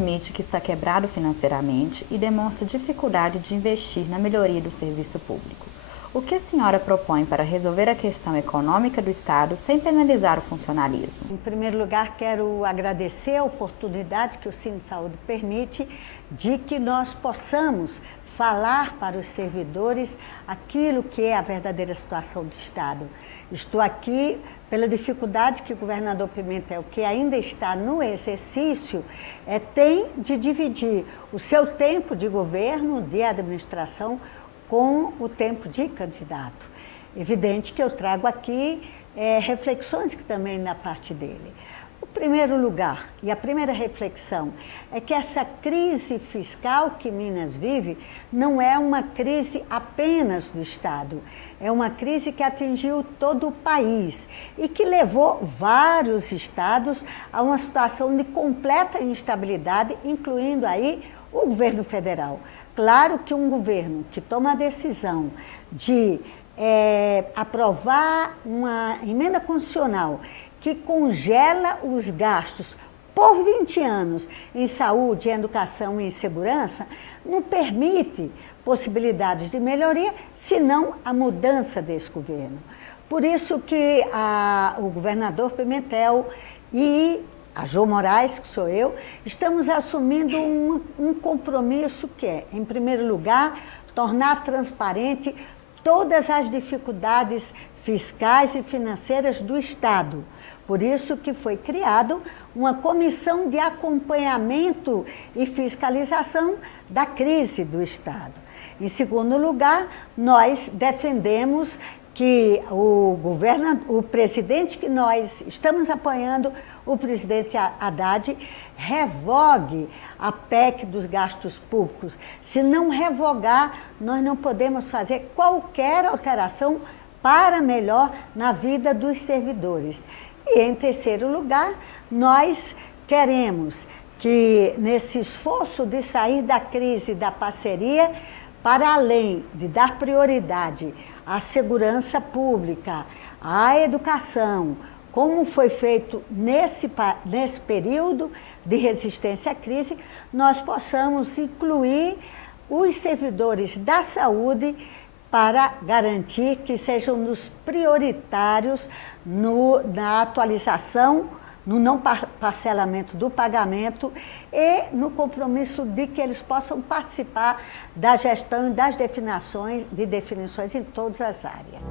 admite que está quebrado financeiramente e demonstra dificuldade de investir na melhoria do serviço público. O que a senhora propõe para resolver a questão econômica do Estado sem penalizar o funcionalismo? Em primeiro lugar, quero agradecer a oportunidade que o Cine Saúde permite de que nós possamos falar para os servidores aquilo que é a verdadeira situação do Estado. Estou aqui pela dificuldade que o governador Pimentel, que ainda está no exercício, tem de dividir o seu tempo de governo, de administração, com o tempo de candidato. Evidente que eu trago aqui reflexões que também da parte dele. O primeiro lugar, e a primeira reflexão, é que essa crise fiscal que Minas vive não é uma crise apenas do Estado, é uma crise que atingiu todo o país e que levou vários estados a uma situação de completa instabilidade, incluindo aí o governo federal. Claro que um governo que toma a decisão de aprovar uma emenda constitucional que congela os gastos por 20 anos em saúde, em educação e em segurança, não permite possibilidades de melhoria, senão a mudança desse governo. Por isso que o governador Pimentel e a Jo Moraes, que sou eu, estamos assumindo um compromisso que é, em primeiro lugar, tornar transparente todas as dificuldades fiscais e financeiras do Estado. Por isso que foi criado uma comissão de acompanhamento e fiscalização da crise do Estado. Em segundo lugar, nós defendemos que o presidente que nós estamos apoiando, o presidente Haddad, revogue a PEC dos gastos públicos. Se não revogar, nós não podemos fazer qualquer alteração para melhor na vida dos servidores. E, em terceiro lugar, nós queremos que, nesse esforço de sair da crise da parceria, para além de dar prioridade à segurança pública, à educação, como foi feito nesse período de resistência à crise, nós possamos incluir os servidores da saúde para garantir que sejam dos prioritários na atualização, no não parcelamento do pagamento e no compromisso de que eles possam participar da gestão e das definições em todas as áreas.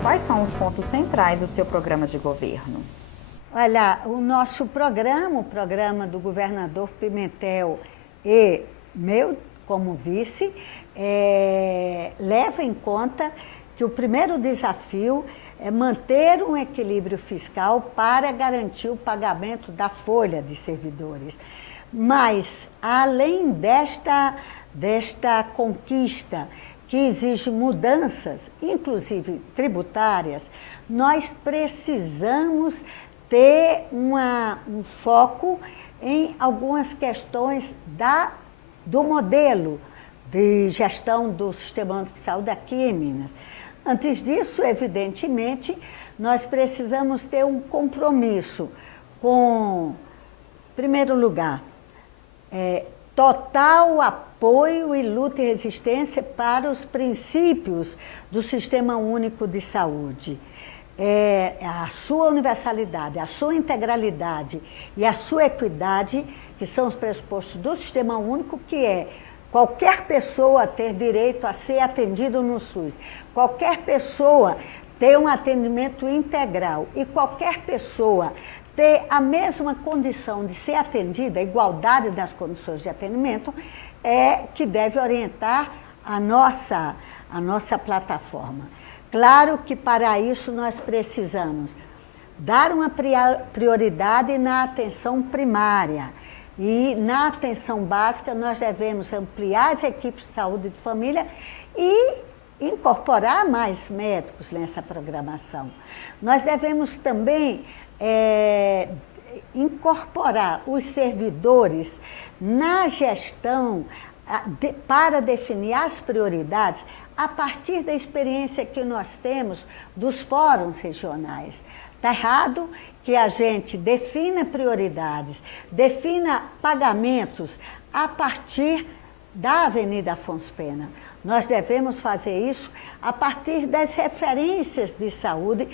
Quais são os pontos centrais do seu programa de governo? Olha, o nosso programa, o programa do governador Pimentel e meu como vice, leva em conta que o primeiro desafio é manter um equilíbrio fiscal para garantir o pagamento da folha de servidores. Mas, além desta conquista, que exige mudanças, inclusive tributárias, nós precisamos ter um foco em algumas questões do modelo de gestão do Sistema Único de Saúde aqui em Minas. Antes disso, evidentemente, nós precisamos ter um compromisso com, em primeiro lugar, total apoio e luta e resistência para os princípios do Sistema Único de Saúde. A sua universalidade, a sua integralidade e a sua equidade, que são os pressupostos do Sistema Único, que é qualquer pessoa ter direito a ser atendido no SUS, qualquer pessoa ter um atendimento integral e qualquer pessoa ter a mesma condição de ser atendida, a igualdade das condições de atendimento, que deve orientar a nossa plataforma. Claro que para isso nós precisamos dar uma prioridade na atenção primária e na atenção básica nós devemos ampliar as equipes de saúde de família e incorporar mais médicos nessa programação. Nós devemos também incorporar os servidores na gestão para definir as prioridades a partir da experiência que nós temos dos fóruns regionais. Está errado que a gente defina prioridades, defina pagamentos a partir da Avenida Afonso Pena. Nós devemos fazer isso a partir das referências de saúde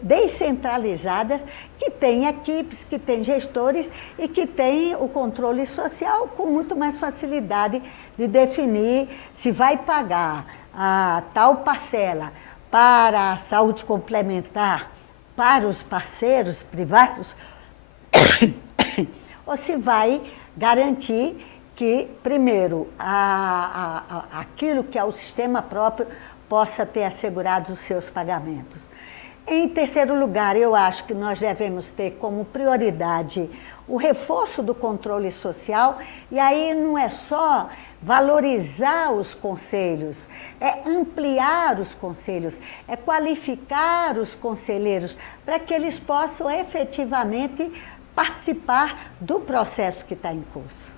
descentralizadas, que têm equipes, que têm gestores e que têm o controle social com muito mais facilidade de definir se vai pagar a tal parcela para a saúde complementar para os parceiros privados ou se vai garantir que, primeiro, aquilo que é o sistema próprio possa ter assegurado os seus pagamentos. Em terceiro lugar, eu acho que nós devemos ter como prioridade o reforço do controle social, e aí não é só valorizar os conselhos, é ampliar os conselhos, é qualificar os conselheiros para que eles possam efetivamente participar do processo que está em curso.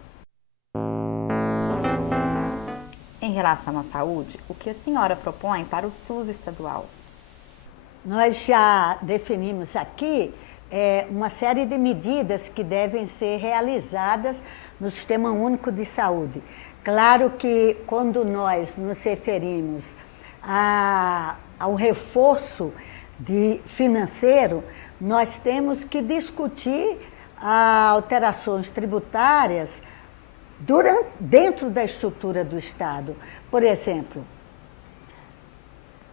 Em relação à saúde, o que a senhora propõe para o SUS estadual? Nós já definimos aqui uma série de medidas que devem ser realizadas no Sistema Único de Saúde. Claro que quando nós nos referimos ao reforço financeiro, nós temos que discutir alterações tributárias dentro da estrutura do Estado. Por exemplo,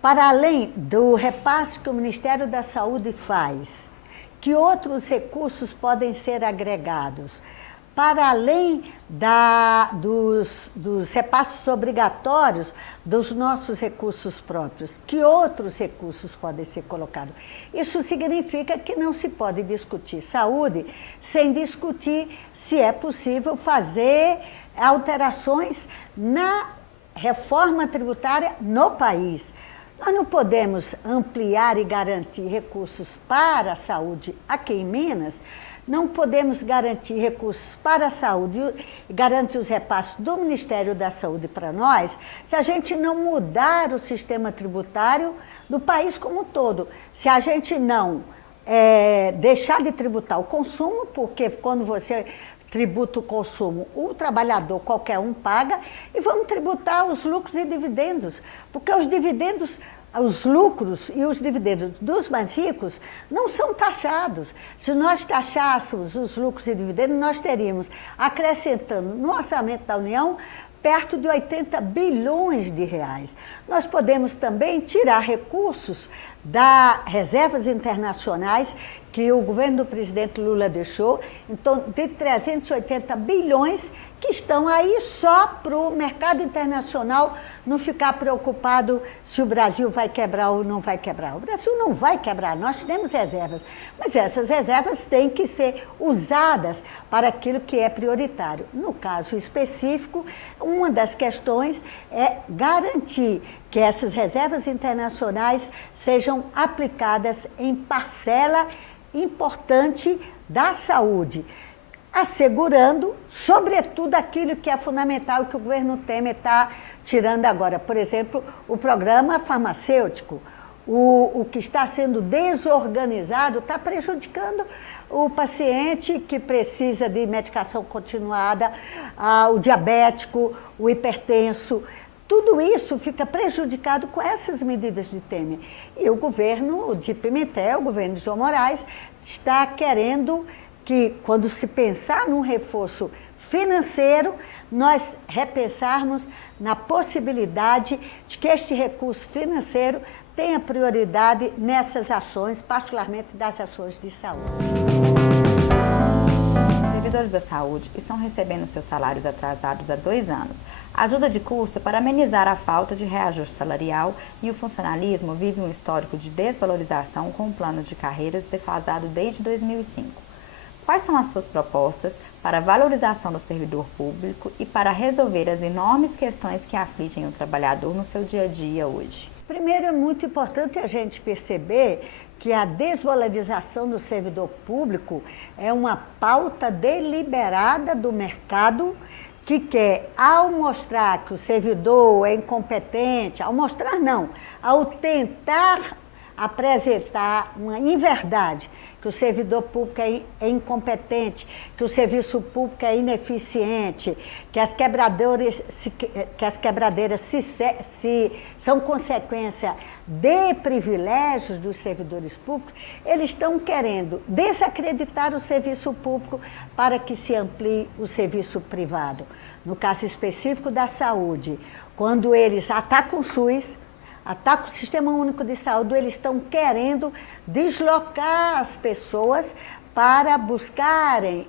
para além do repasse que o Ministério da Saúde faz, que outros recursos podem ser agregados? Para além dos repasses obrigatórios dos nossos recursos próprios, que outros recursos podem ser colocados? Isso significa que não se pode discutir saúde sem discutir se é possível fazer alterações na reforma tributária no país. Nós não podemos ampliar e garantir recursos para a saúde aqui em Minas, não podemos garantir recursos para a saúde e garantir os repasses do Ministério da Saúde para nós, se a gente não mudar o sistema tributário do país como um todo. Se a gente não deixar de tributar o consumo, porque quando você tributa o consumo, o trabalhador qualquer um paga, e vamos tributar os lucros e dividendos, porque os dividendos, os lucros e os dividendos dos mais ricos não são taxados. Se nós taxássemos os lucros e dividendos, nós teríamos, acrescentando no orçamento da União, perto de 80 bilhões de reais. Nós podemos também tirar recursos das reservas internacionais que o governo do presidente Lula deixou, então de 380 bilhões que estão aí só para o mercado internacional não ficar preocupado se o Brasil vai quebrar ou não vai quebrar. O Brasil não vai quebrar, nós temos reservas, mas essas reservas têm que ser usadas para aquilo que é prioritário. No caso específico, uma das questões é garantir que essas reservas internacionais sejam aplicadas em parcela importante da saúde, assegurando, sobretudo, aquilo que é fundamental, que o governo Temer está tirando agora. Por exemplo, o programa farmacêutico, o que está sendo desorganizado, está prejudicando o paciente que precisa de medicação continuada, o diabético, o hipertenso. Tudo isso fica prejudicado com essas medidas de Temer. E o governo de Pimentel, o governo de João Moraes, está querendo que, quando se pensar num reforço financeiro, nós repensarmos na possibilidade de que este recurso financeiro tenha prioridade nessas ações, particularmente das ações de saúde. Os servidores da saúde estão recebendo seus salários atrasados há 2 anos. Ajuda de custo para amenizar a falta de reajuste salarial, e o funcionalismo vive um histórico de desvalorização com um plano de carreiras defasado desde 2005. Quais são as suas propostas para a valorização do servidor público e para resolver as enormes questões que afligem o trabalhador no seu dia a dia hoje? Primeiro, é muito importante a gente perceber que a desvalorização do servidor público é uma pauta deliberada do mercado que quer, ao mostrar que o servidor é incompetente, ao mostrar não, ao tentar apresentar uma inverdade, que o servidor público é incompetente, que o serviço público é ineficiente, que as quebradeiras são consequência de privilégios dos servidores públicos, eles estão querendo desacreditar o serviço público para que se amplie o serviço privado. No caso específico da saúde, quando eles atacam o SUS, atacam o Sistema Único de Saúde, eles estão querendo deslocar as pessoas para buscarem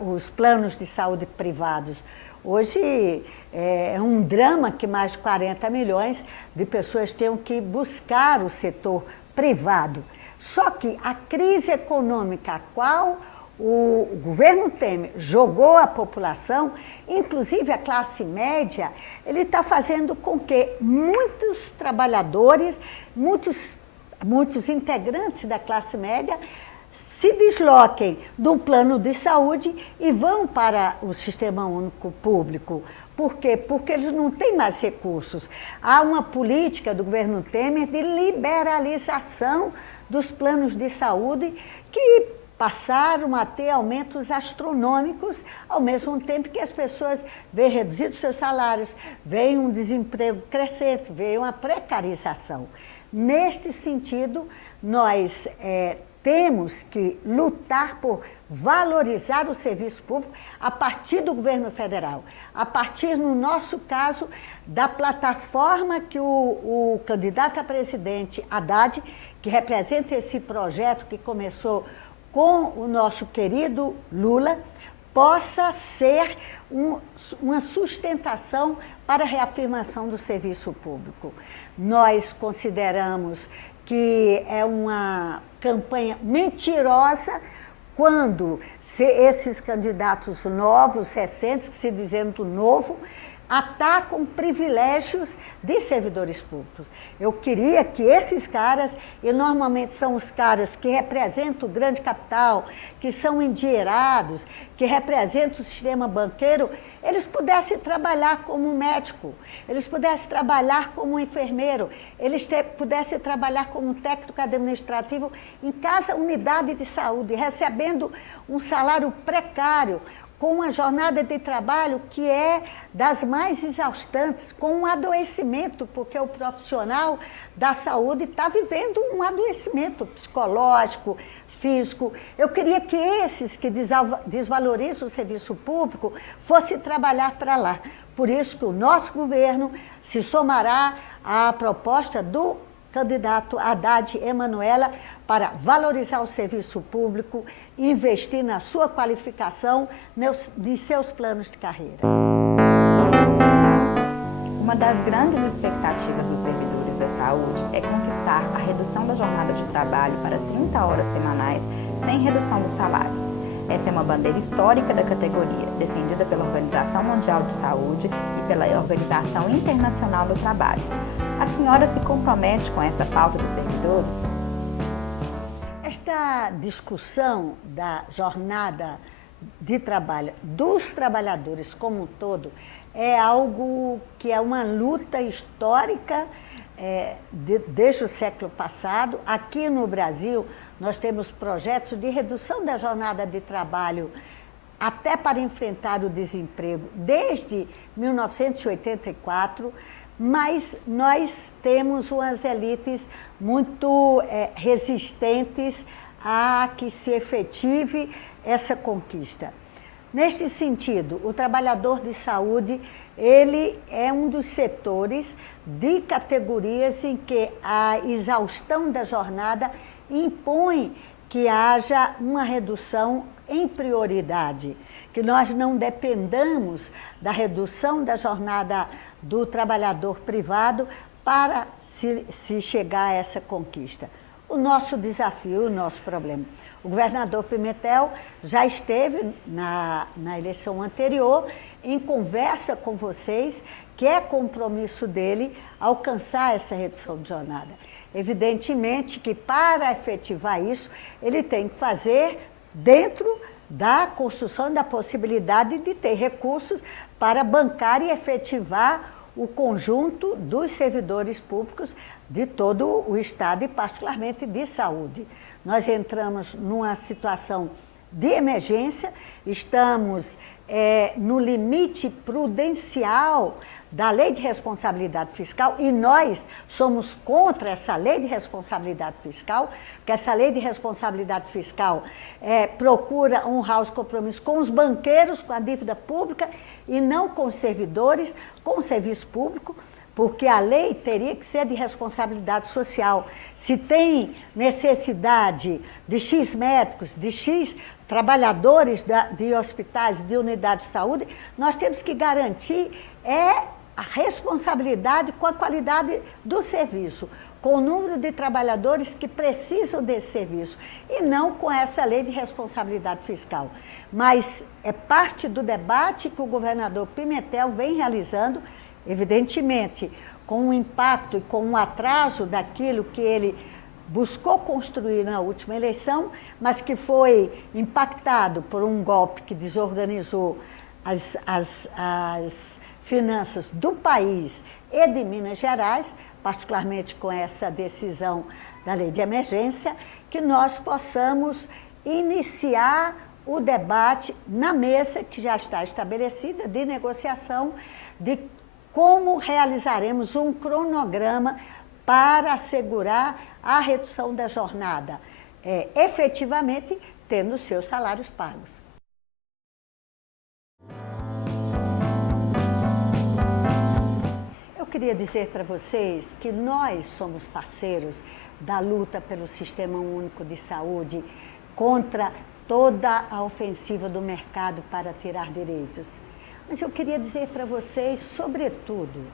os planos de saúde privados. Hoje é um drama que mais de 40 milhões de pessoas tenham que buscar o setor privado. Só que a crise econômica a qual o governo Temer jogou a população, inclusive a classe média, ele está fazendo com que muitos trabalhadores, muitos integrantes da classe média se desloquem do plano de saúde e vão para o Sistema Único Público. Por quê? Porque eles não têm mais recursos. Há uma política do governo Temer de liberalização dos planos de saúde que passaram a ter aumentos astronômicos, ao mesmo tempo que as pessoas veem reduzidos seus salários, veem um desemprego crescente, veem uma precarização. Neste sentido, nós temos que lutar por valorizar o serviço público a partir do governo federal, a partir, no nosso caso, da plataforma que o candidato a presidente, Haddad, que representa esse projeto que começou com o nosso querido Lula, possa ser uma sustentação para a reafirmação do serviço público. Nós consideramos que é uma campanha mentirosa quando esses candidatos novos, recentes, que se dizendo novo, atacam privilégios de servidores públicos. Eu queria que esses caras, e normalmente são os caras que representam o grande capital, que são endinheirados, que representam o sistema banqueiro, eles pudessem trabalhar como médico, eles pudessem trabalhar como enfermeiro, eles pudessem trabalhar como técnico administrativo em cada unidade de saúde, recebendo um salário precário, com uma jornada de trabalho que é das mais exaustantes, com um adoecimento, porque o profissional da saúde está vivendo um adoecimento psicológico, físico. Eu queria que esses que desvalorizam o serviço público fossem trabalhar para lá. Por isso que o nosso governo se somará à proposta do candidato Haddad Emanuela para valorizar o serviço público, investir na sua qualificação, de seus planos de carreira. Uma das grandes expectativas dos servidores da saúde é conquistar a redução da jornada de trabalho para 30 horas semanais sem redução dos salários. Essa é uma bandeira histórica da categoria, defendida pela Organização Mundial de Saúde e pela Organização Internacional do Trabalho. A senhora se compromete com essa pauta dos servidores? Esta discussão da jornada de trabalho dos trabalhadores como um todo é algo que é uma luta histórica desde o século passado. Aqui no Brasil, nós temos projetos de redução da jornada de trabalho até para enfrentar o desemprego desde 1984, mas nós temos umas elites muito resistentes a que se efetive essa conquista. Neste sentido, o trabalhador de saúde, ele é um dos setores de categorias em que a exaustão da jornada impõe que haja uma redução em prioridade, que nós não dependamos da redução da jornada do trabalhador privado para se chegar a essa conquista. O nosso desafio, o nosso problema. O governador Pimentel já esteve na eleição anterior em conversa com vocês, que é compromisso dele alcançar essa redução de jornada. Evidentemente que para efetivar isso, ele tem que fazer dentro da construção da possibilidade de ter recursos para bancar e efetivar o conjunto dos servidores públicos de todo o Estado e particularmente de saúde. Nós entramos numa situação de emergência, estamos no limite prudencial da Lei de Responsabilidade Fiscal e nós somos contra essa Lei de Responsabilidade Fiscal, porque essa Lei de Responsabilidade Fiscal procura honrar os compromissos com os banqueiros, com a dívida pública e não com os servidores, com o serviço público, porque a lei teria que ser de responsabilidade social. Se tem necessidade de X médicos, de X trabalhadores de hospitais, de unidades de saúde, nós temos que garantir a responsabilidade com a qualidade do serviço, com o número de trabalhadores que precisam desse serviço, e não com essa lei de responsabilidade fiscal. Mas é parte do debate que o governador Pimentel vem realizando, evidentemente, com um impacto e com um atraso daquilo que ele buscou construir na última eleição, mas que foi impactado por um golpe que desorganizou as finanças do país e de Minas Gerais, particularmente com essa decisão da lei de emergência, que nós possamos iniciar o debate na mesa que já está estabelecida de negociação de como realizaremos um cronograma para assegurar a redução da jornada, efetivamente tendo seus salários pagos. Eu queria dizer para vocês que nós somos parceiros da luta pelo Sistema Único de Saúde contra toda a ofensiva do mercado para tirar direitos. Mas eu queria dizer para vocês, sobretudo,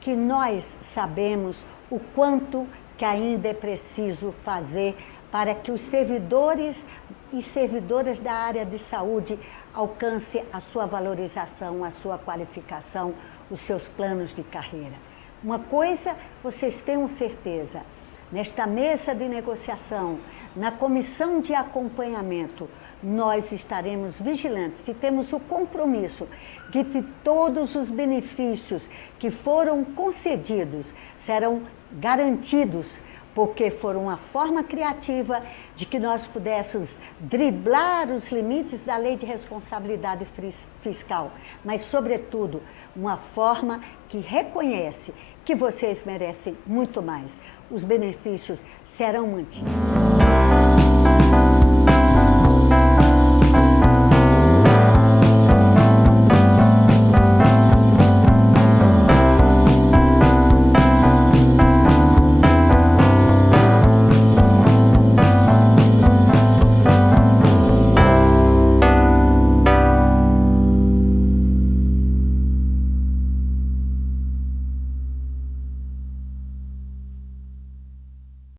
que nós sabemos o quanto que ainda é preciso fazer para que os servidores e servidoras da área de saúde alcancem a sua valorização, a sua qualificação, os seus planos de carreira. Uma coisa vocês tenham certeza, nesta mesa de negociação, na comissão de acompanhamento, nós estaremos vigilantes e temos o compromisso de que todos os benefícios que foram concedidos serão garantidos, porque foram uma forma criativa de que nós pudéssemos driblar os limites da Lei de Responsabilidade Fiscal, mas, sobretudo, uma forma que reconhece que vocês merecem muito mais. Os benefícios serão mantidos.